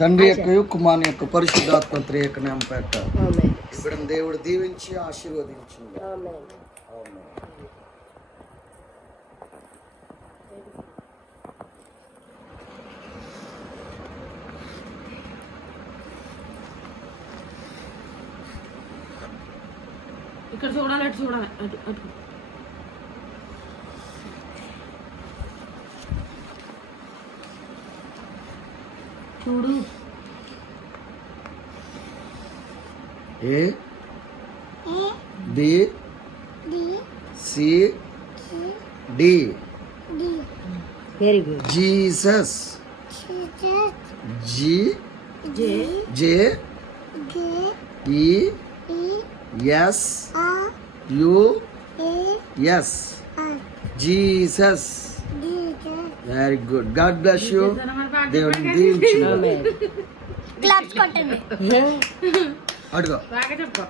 తండ్రి యొక్క కుమారుని యొక్క పరిశుద్ధాత్మ త్రియక పేట ఇప్పుడు దేవుడు దీవించి ఆశీర్వదించింది. ఇక్కడ చూడాలి అటు చూడాలి అటు అటు. చూడు A B D C D very good Jesus సిజెస్ G జే జే గే ఈ ఈ ఎస్ ఆ U A S R Jesus Jesus very good God bless you దేవుడిని కొట్టండి. అడుగు. బాగా చెప్పు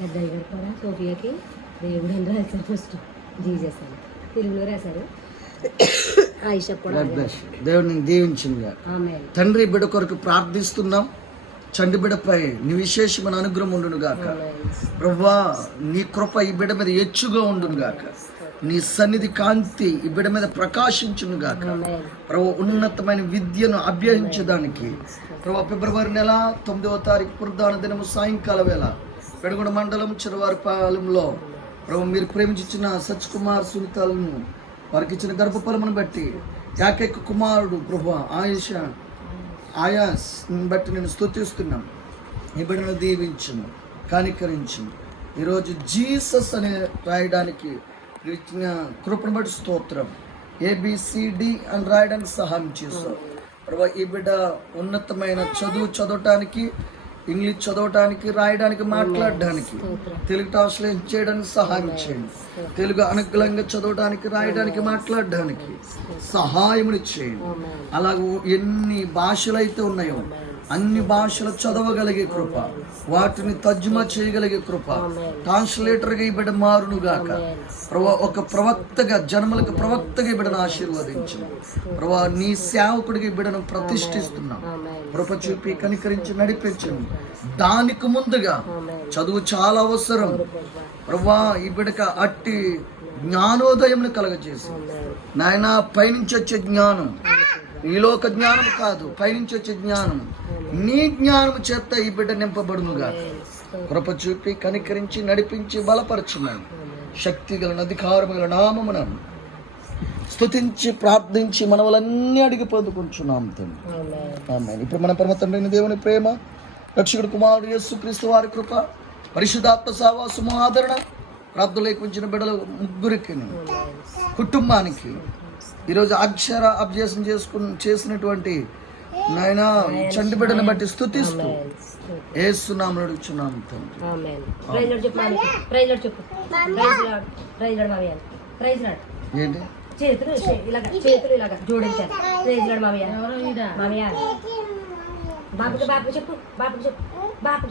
పెద్ద గారు కూడా సోఫియాకి దేవుడు అని రాశారు ఫస్ట్. జీజస్ అని. తెలుగులో రాశారు. ఆయిషా కూడా దేవుడిని దీవించింది ఆమె తండ్రి బిడ్డ కొరకు ప్రార్థిస్తున్నాం. చండిబిడపై నీ విశేషమైన అనుగ్రహం ఉండును గాక ప్రవ్వా నీ కృప ఈ బిడ మీద ఎచ్చుగా ఉండును గాక నీ సన్నిధి కాంతి ఈ బిడ మీద ప్రకాశించును గాక ప్రభు ఉన్నతమైన విద్యను అభ్యసించడానికి. ప్రభు ఫిబ్రవరి నెల తొమ్మిదవ తారీఖు పురదాన దినము సాయంకాల వేళ పెడగొండ మండలం చిరువారిపాలెంలో ప్రభు మీరు ప్రేమించిన సచ్ కుమార్ సునీతాలను వారికి ఇచ్చిన గర్భఫలమును బట్టి యాకైక కుమారుడు ప్రభు ఆయుష ఆయాస్ బట్టి నేను స్థుతిస్తున్నాను ఈ బిడ్డను దీవించును కానికరించును. ఈరోజు జీసస్ అనే రాయడానికి ఇచ్చిన కృపను బట్టి స్తోత్రం. ఏబిసిడి అని రాయడానికి సహాయం చేస్తాం ఈ బిడ్డ ఉన్నతమైన చదువు చదవటానికి ఇంగ్లీష్ చదవటానికి రాయడానికి మాట్లాడడానికి తెలుగు ట్రాన్స్లేట్ చేయడానికి సహాయం చేయండి. తెలుగు అనుకూలంగా చదవడానికి రాయడానికి మాట్లాడడానికి సహాయముని చేయండి. అలాగే ఎన్ని భాషలు అయితే ఉన్నాయో అన్ని భాషలు చదవగలిగే కృప వాటిని తర్జుమా చేయగలిగే కృప ట్రాన్స్లేటర్గా ఈ బిడ్డ మారును గాక. ప్రభా ఒక ప్రవక్తగా జన్మలకు ప్రవక్తగా బిడ్డను ఆశీర్వదించు ప్రభా నీ సేవకుడికి బిడ్డను ప్రతిష్ఠిస్తున్నాం. కృప చూపి కనికరించి నడిపించండి దానికి ముందుగా చదువు చాలా అవసరం. ప్రభా ఈ బిడ్డక అట్టి జ్ఞానోదయం కలగజేసి. నాయన పైనుంచి వచ్చే జ్ఞానం. ఈ లోక జ్ఞానం కాదు పైనుంచి వచ్చే జ్ఞానం నీ జ్ఞానం చేత ఈ బిడ్డ నింపబడునుగా. కృప చూపి కనికరించి నడిపించి బలపరచున్నాను. శక్తి గల అధికారము గల నామమున స్తుతించి ప్రార్థించి మనవలన్నీ అడిగి పొందుకుంటున్నాం తండ్రి. ఇప్పుడు మన పరమ తండ్రి దేవుని ప్రేమ రక్షకుడు కుమారుడు యేసు క్రీస్తు వారి కృప పరిశుధాత్మ సావాసము ఆదరణ ప్రార్థనలోకి ఉంచిన బిడ్డల ముగ్గురికి కుటుంబానికి ఈరోజు అక్షర అభ్యాసం చేసుకుని చేసినటువంటి నాయన ఈ చంటి బిడ్డను బట్టి స్తుతిస్తూ ఏసునామలు అడుగుచున్నాం ఏంటి? చేతులు ఇలాగా చేతులు ఇలాగా జోడించాలి ప్రైజ్ లాడ్ మామయ్య. మామయ్య. బాబుకి బాబు చెప్పు బాబుకి చెప్పు. బాబు